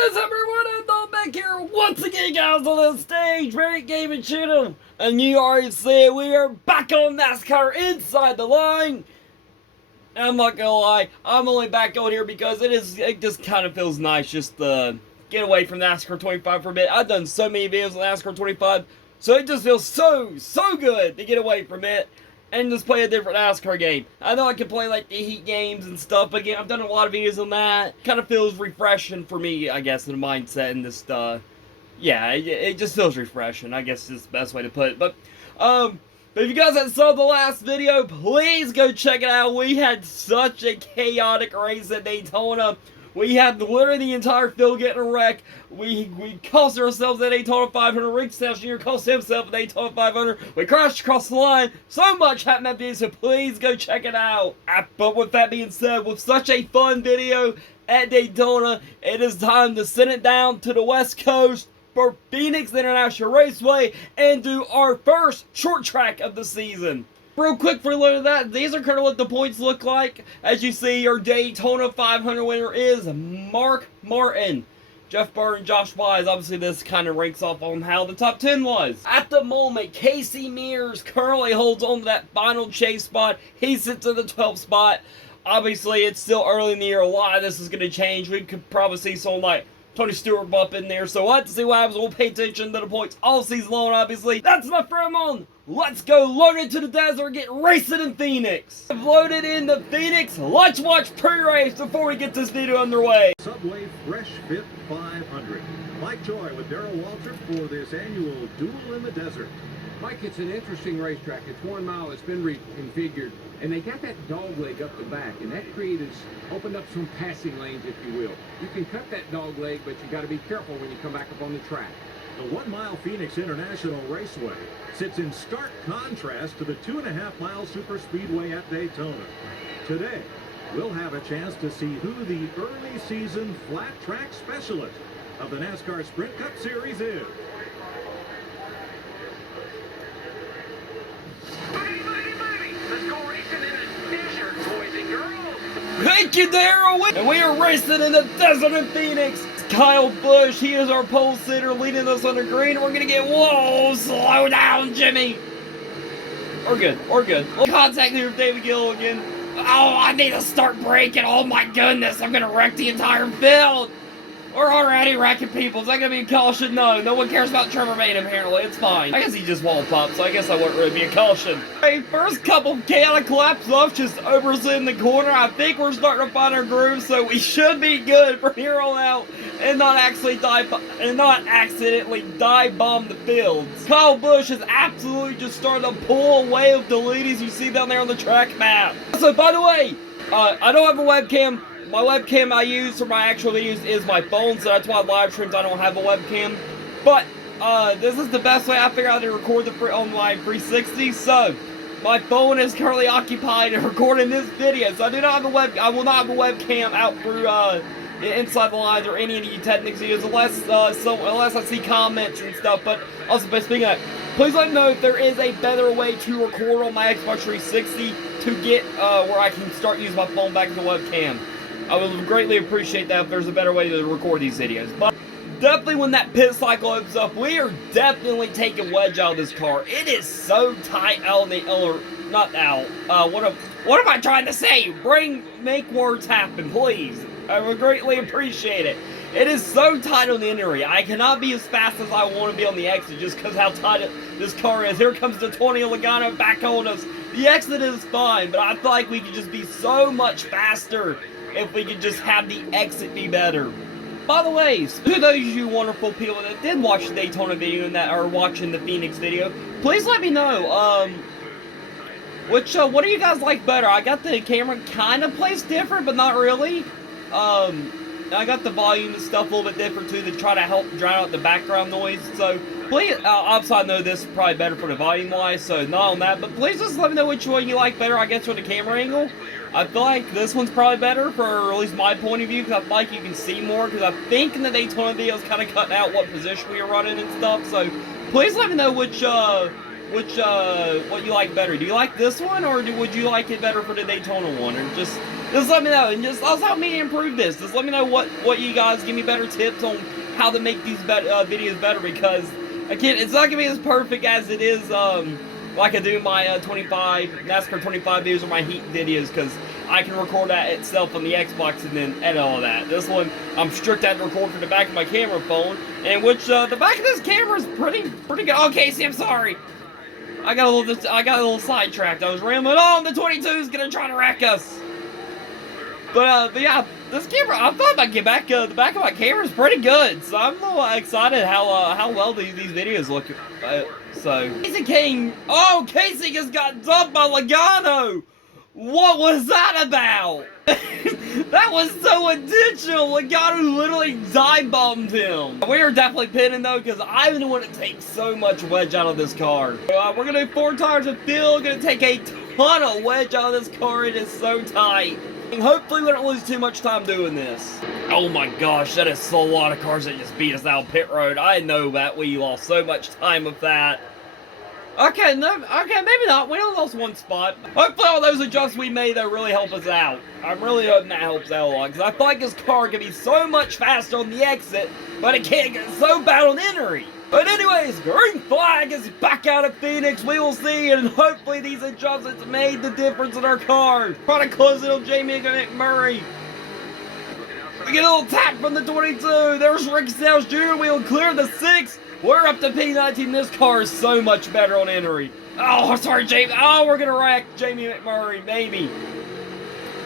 What is up, everyone? I'm Don back here once again, guys, on the stage, Barrett Gaming Channel. And you already see it, we are back on NASCAR Inside the Line. And I'm not gonna lie, I'm only back on here because it just kind of feels nice just to get away from NASCAR 25 for a bit. I've done so many videos on NASCAR 25, so it just feels so good to get away from it and just play a different NASCAR game. I know I can play like the Heat games and stuff, but again, I've done a lot of videos on that. Kind of feels refreshing for me, I guess, in the mindset and just, yeah, it just feels refreshing, I guess is the best way to put it. But if you guys haven't saw the last video, please go check it out. We had such a chaotic race at Daytona. We had literally the entire field getting a wreck. We cost ourselves at Daytona 500. Rick Stenhouse Jr. cost himself at Daytona 500. We crashed across the line. So much happened that video, so please go check it out. But with that being said, with such a fun video at Daytona, it is time to send it down to the West Coast for Phoenix International Raceway and do our first short track of the season. Real quick for a look at that, these are kind of what the points look like. As you see, our Daytona 500 winner is Mark Martin. Jeff Burton, Josh Wise, obviously this kind of ranks off on how the top 10 was. At the moment, Casey Mears currently holds on to that final chase spot. He sits in the 12th spot. Obviously, it's still early in the year. A lot of this is going to change. We could probably see someone like Tony Stewart bump in there, so we'll have to see what happens. We'll pay attention to the points all season long, obviously. That's enough for him on. Let's go load into the desert, get racing in Phoenix. I've loaded into Phoenix. Let's watch pre-race before we get this video underway. Subway Fresh Fit 500. Mike Joy with Darrell Waltrip for this annual Duel in the Desert. Mike, it's an interesting racetrack. It's 1 mile. It's been reconfigured. And they got that dog leg up the back, and that opened up some passing lanes, if you will. You can cut that dog leg, but you got to be careful when you come back up on the track. The 1 mile Phoenix International Raceway sits in stark contrast to the 2.5 mile superspeedway at Daytona. Today, we'll have a chance to see who the early season flat track specialist of the NASCAR Sprint Cup Series is. Thank you, Darrell! And we are racing in the desert in Phoenix. Kyle Busch, he is our pole sitter, leading us on the green. We're gonna get, whoa, slow down, Jimmy. We're good. Contact here with David Gilligan. Oh, I need to start braking. Oh my goodness, I'm gonna wreck the entire field. We're already wrecking people. Is that gonna be a caution? No one cares about Trevor Maiden, apparently. It's fine. I guess he just walled up, so I guess that wouldn't really be a caution. Hey, first couple chaotic laps off, just overzoom the corner. I think we're starting to find our groove, so we should be good from here on out and not accidentally dive bomb the fields. Kyle Busch has absolutely just started to pull away with the lead, as you see down there on the track map. So, by the way, I don't have a webcam. My webcam I use for my actual videos is my phone, so that's why live streams I don't have a webcam. But this is the best way I figured out to record on my 360. So my phone is currently occupied in recording this video. So I do not have I will not have a webcam out through Inside the Lines or any of the Technics videos unless I see comments and stuff. But also, speaking of that, please let me know if there is a better way to record on my Xbox 360 to get where I can start using my phone back as a webcam. I would greatly appreciate that if there's a better way to record these videos. But definitely when that pit cycle opens up, we are definitely taking wedge out of this car. It is so tight out in the, not out. What am I trying to say? Make words happen, please. I would greatly appreciate it. It is so tight on the entry. I cannot be as fast as I want to be on the exit just because how tight this car is. Here comes the 20 Logano back on us. The exit is fine, but I feel like we could just be so much faster if we could just have the exit be better. By the way, to those of you wonderful people that did watch the Daytona video and that are watching the Phoenix video, please let me know, what do you guys like better? I got the camera kind of placed different, but not really. I got the volume and stuff a little bit different too to try to help drown out the background noise. So please, obviously I know this is probably better for the volume wise, so not on that. But please just let me know which one you like better, I guess, with the camera angle. I feel like this one's probably better for at least my point of view because I feel like you can see more because I think in the Daytona video it's kind of cutting out what position we are running and stuff. So please let me know what you like better. Do you like this one or would you like it better for the Daytona one? Or just Just let me know, and just also help me improve this. Just let me know what you guys give me better tips on how to make these videos better, because again, it's not gonna be as perfect as it is like I do my NASCAR 25 videos or my Heat videos, because I can record that itself on the Xbox and then edit all that. This one, I'm strict at record from the back of my camera phone, and which the back of this camera is pretty good. Oh, Casey, I'm sorry. I got a little sidetracked. I was rambling on. The 22 is gonna try to wreck us. But yeah, this camera, I thought the back of my camera is pretty good, so I'm a little excited how well these videos look. So Casey King, oh, Casey just got dumped by Logano. What was that about? That was so intentional. Logano literally dive bombed him. We are definitely pinning though, because I don't want to take so much wedge out of this car. We're gonna do 4 tires of fill. Gonna take a ton of wedge out of this car. It is so tight. And hopefully we don't lose too much time doing this. Oh my gosh, that is a lot of cars that just beat us out pit road. I know that we lost so much time with that. Okay, no, okay, maybe not. We only lost 1 spot. Hopefully all those adjustments we made, though, really help us out. I'm really hoping that helps out a lot, because I feel like this car can be so much faster on the exit, but it can't get so bad on entry. But anyways, green flag is back out of Phoenix. We will see, and hopefully these adjustments made the difference in our car. Trying to close it on Jamie McMurray. We get a little tap from the 22. There's Ricky Stenhouse Jr. We'll clear the 6. We're up to P19. This car is so much better on entry. Oh, sorry, Jamie. Oh, we're going to wreck Jamie McMurray, maybe.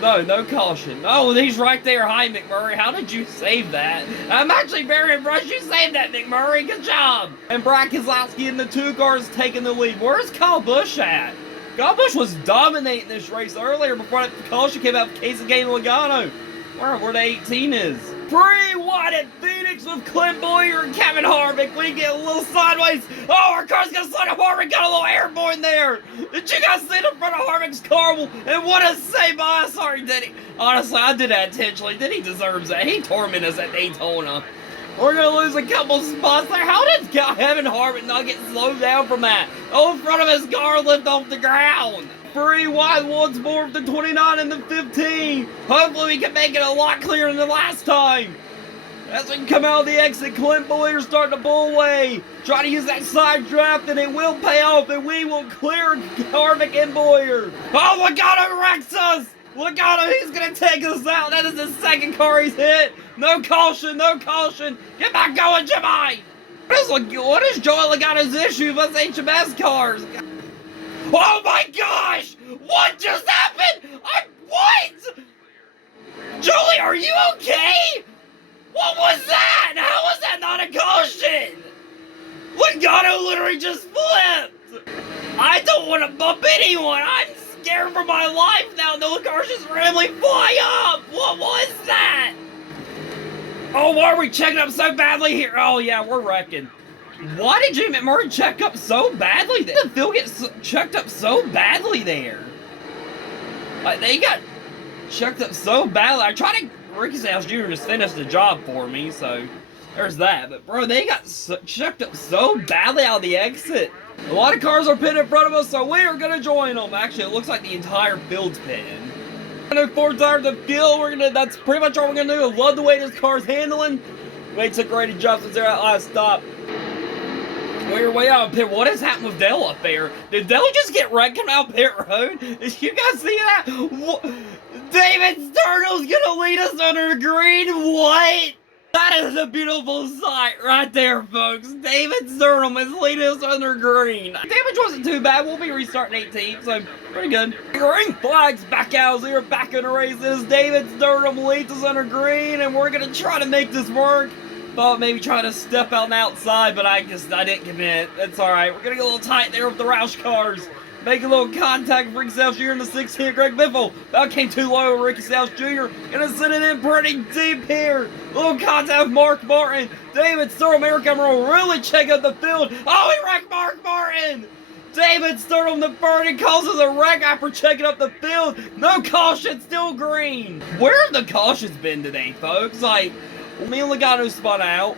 No caution. Oh, he's right there. Hi, McMurray. How did you save that? I'm actually very impressed you saved that, McMurray. Good job. And Brad Keselowski in the 2 cars taking the lead. Where's Kyle Busch at? Kyle Busch was dominating this race earlier before that caution came out for Casey King and Logano. Where the 18 is. Pretty wide at Phoenix with Clint Bowyer and Kevin Harvick. We get a little sideways. Oh, our car's gonna slide up. Harvick got a little airborne there. Did you guys see the front of Harvick's car? And what a save by us. Sorry, did he? Honestly, I did that intentionally. Did he deserves that? He tormented us at Daytona. We're gonna lose a couple spots there. How did Kevin Harvick not get slowed down from that? Oh, in front of his car lift off the ground. 3 wide once more with the 29 and the 15. Hopefully we can make it a lot clearer than the last time. As we come out of the exit, Clint Bowyer starting to pull away. Try to use that side draft and it will pay off, and we will clear Harvick and Bowyer. Oh, Logano wrecks us. Logano, he's going to take us out. That is the 2nd car he's hit. No caution, no caution. Get back going, Jemai. What is Joey Logano's issue with us HMS cars? Oh my gosh! What just happened? What? Julie, are you okay? What was that? How was that not a caution? Logano literally just flipped. I don't want to bump anyone. I'm scared for my life now. The cars just randomly fly up. What was that? Oh, why are we checking up so badly here? Oh yeah, we're wrecking. Why did Jamie McMurray check up so badly there? Did Phil get checked up so badly there? Like, they got checked up so badly. I tried to... Ricky Stenhouse Jr. just finished the job for me, so there's that. But, bro, they got checked up so badly out of the exit. A lot of cars are pitting in front of us, so we are going to join them. Actually, it looks like the entire field's pitting. We're going to do 4 tires of field. That's pretty much all we're going to do. I love the way this car's handling. Made some great adjustments there at last stop. We're way out of pit. What has happened with Dale up there? Did Dale just get wrecked coming out pit road? Did you guys see that? What? David Sternal's gonna lead us under green? What? That is a beautiful sight right there, folks. David Sternal is leading us under green. Damage wasn't too bad. We'll be restarting 18th, so pretty good. Green flags back out. We're back in the race. This is David Sternal leads us under green, and we're gonna try to make this work. Thought maybe trying to step out and outside, but I didn't commit. That's alright. We're gonna get a little tight there with the Roush cars. Make a little contact with Ricky Stenhouse Jr. in the 16. Greg Biffle. That came too low. Ricky Stenhouse Jr. Gonna send it in pretty deep here. Little contact with Mark Martin. David Sternal, Eric Emerald really check out the field. Oh, he wrecked Mark Martin. David Sternal, the Vernon, causes a wreck after checking up the field. No caution, still green. Where have the cautions been today, folks? Like, me and Logano spun out.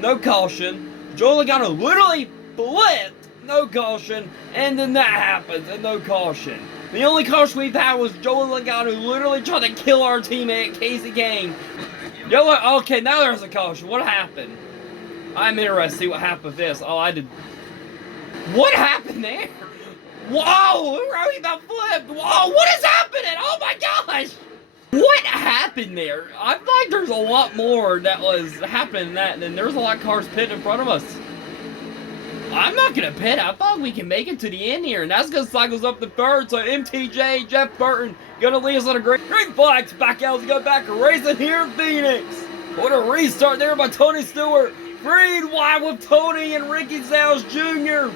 No caution. Joey Logano literally flipped. No caution. And then that happens, and no caution. The only caution we've had was Joey Logano literally trying to kill our teammate Casey Kane. Yo, okay, now there's a caution. What happened? I'm interested to see what happened with this. Oh, I did. What happened there? Whoa, Rowie about flipped. Whoa, what is happening? Oh my gosh. What happened there? I feel like there's a lot more that was happening than that, and there's a lot of cars pitting in front of us. I'm not gonna pit. I thought we can make it to the end here, and that's gonna cycle us up the third. So MTJ, Jeff Burton, gonna lead us on a green flags back out as we go back racing here in Phoenix. What a restart there by Tony Stewart. Green wide with Tony and Ricky Sales Jr.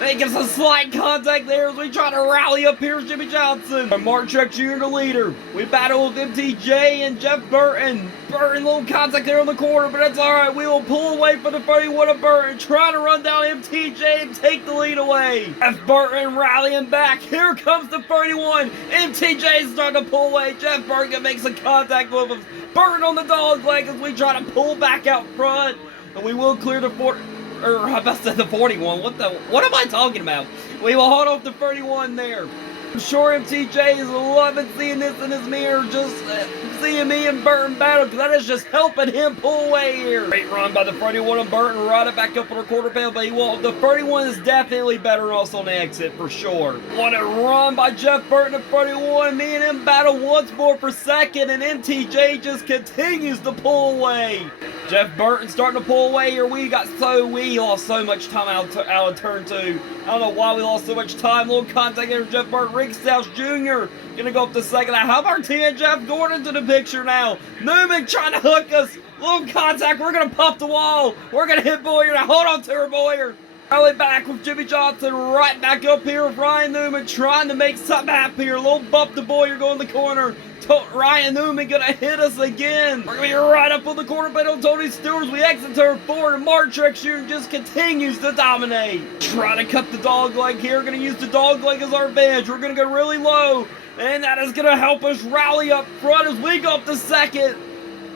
Making some slight contact there as we try to rally up here Jimmy Johnson. And Mark Truex Jr. the leader. We battle with MTJ and Jeff Burton. Burton, little contact there on the corner, but that's alright. We will pull away for the 31 of Burton. Trying to run down MTJ and take the lead away. Jeff Burton rallying back. Here comes the 31. MTJ is starting to pull away. Jeff Burton makes some contact with him. Burton on the dog leg as we try to pull back out front. And we will clear the 40. Or how about the 41? What am I talking about? We will hold off the 31 there. I'm sure MTJ is loving seeing this in his mirror, just seeing me and Burton battle, because that is just helping him pull away here. Great run by the 31 and Burton, right it back up on the quarter panel, but he won't. The 31 is definitely better than us on the exit, for sure. What a run by Jeff Burton at 31. Me and him battle once more for second, and MTJ just continues to pull away. Jeff Burton starting to pull away here. We lost so much time out of turn two. I don't know why we lost so much time. Little contact there with Jeff Burton. Rick Styles Jr. gonna go up the second. How about our teammate Jeff Gordon to the picture now? Newman trying to hook us. Little contact. We're gonna pop the wall. We're gonna hit Boyer. Now hold on to her, Boyer. Rally back with Jimmy Johnson. Right back up here with Ryan Newman trying to make something happen here. A little bump to Boyer going in the corner. Ryan Newman gonna hit us again. We're gonna be right up on the corner plate on Tony Stewart. We exit turn 4 and Mark Truex Jr. just continues to dominate. Try to cut the dog leg here. We're gonna use the dog leg as our bench. We're gonna go really low, and that is gonna help us rally up front as we go up to second.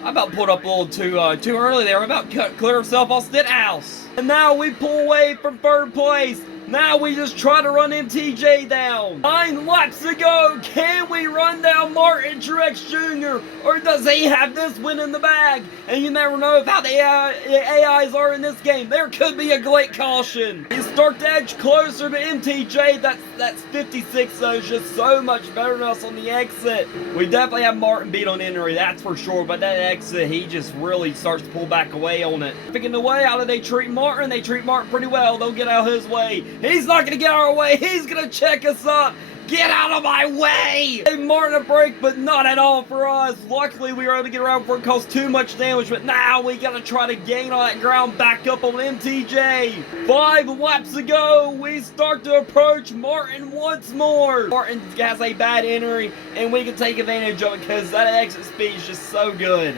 I about pulled up a little too early there. We're about to clear ourselves off Stenhouse. And now we pull away from third place. Now we just try to run MTJ down. 9 laps to go. Can we run down Martin Truex Jr.? Or does he have this win in the bag? And you never know how the AIs are in this game. There could be a late caution. You start to edge closer to MTJ. That's 56, so it's just so much better than us on the exit. We definitely have Martin beat on entry, that's for sure. But that exit, he just really starts to pull back away on it. Picking the way, how do they treat Martin? They treat Martin pretty well. They'll get out his way. He's not going to get our way. He's going to check us up. Get out of my way! Gave Martin a break, but not at all for us. Luckily, we were able to get around before it caused too much damage, but now we got to try to gain all that ground back up on MTJ. 5 laps to go. We start to approach Martin once more. Martin has a bad entry, and we can take advantage of it because that exit speed is just so good.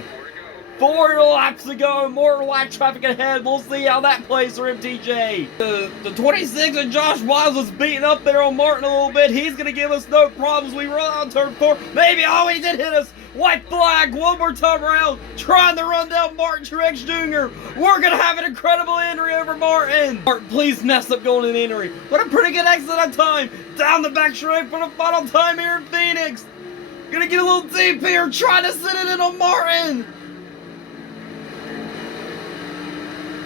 4 laps to go, more light traffic ahead. We'll see how that plays for MTJ. The 26 and Josh Wise was beating up there on Martin a little bit. He's going to give us no problems. We run on turn 4. Maybe, oh, he did hit us. White flag, one more time around. Trying to run down Martin Truex Jr. We're going to have an incredible entry over Martin. Martin, please mess up going in entry. What a pretty good exit that time. Down the back straight for the final time here in Phoenix. Going to get a little deep here. Trying to sit it in on Martin.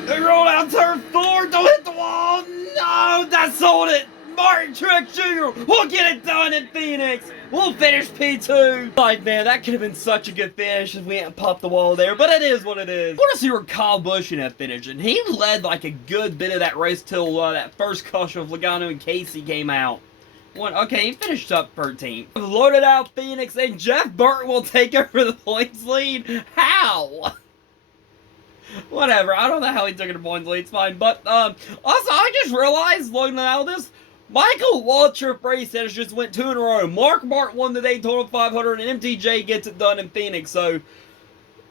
They roll out turn 4, don't hit the wall, no, that sold it. Martin Truex Jr. will get it done in Phoenix. We'll finish P2. Like, man, that could have been such a good finish if we hadn't popped the wall there, but it is what it is. I want to see where Kyle Busch in that finish, and he led like a good bit of that race till that first caution of Logano and Casey came out. Okay, he finished up 13th. Loaded out Phoenix, and Jeff Burton will take over the points lead. How? Whatever, I don't know how he took it to points lead, it's fine. But, also, I just realized, looking at all this, Michael Waltrip race has just went 2 in a row. Mark Martin won the Daytona 500, and MTJ gets it done in Phoenix. So,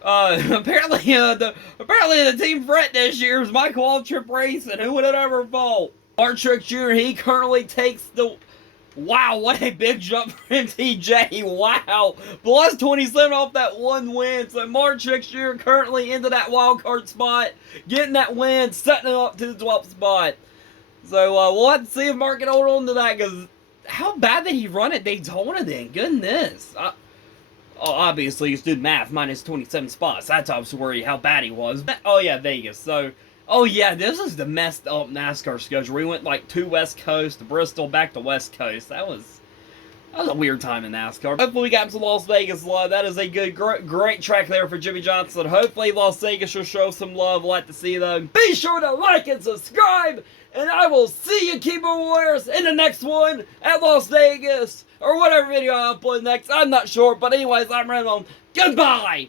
apparently the Team Fret this year is Michael Waltrip race, and who would it ever fall? Mark Truex Jr., he currently takes the... Wow, what a big jump for MTJ. Wow. Plus 27 off that one win. So Mark Truex Jr. currently into that wild card spot. Getting that win. Setting it up to the 12th spot. So we'll have to see if Mark can hold on to that. Because how bad did he run at Daytona then? Goodness. Obviously, he's doing math, minus 27 spots. That tells you how bad he was. Oh, yeah, Vegas. So, oh, yeah, this is the messed up NASCAR schedule. We went, like, to West Coast, to Bristol, back to West Coast. That was a weird time in NASCAR. Hopefully, we got some Las Vegas love. That is a good, great track there for Jimmie Johnson. Hopefully, Las Vegas will show some love. We'll have to see them. Be sure to like and subscribe. And I will see you, Keyboard Warriors, in the next one at Las Vegas. Or whatever video I upload next. I'm not sure. But anyways, I'm Redbone. Goodbye.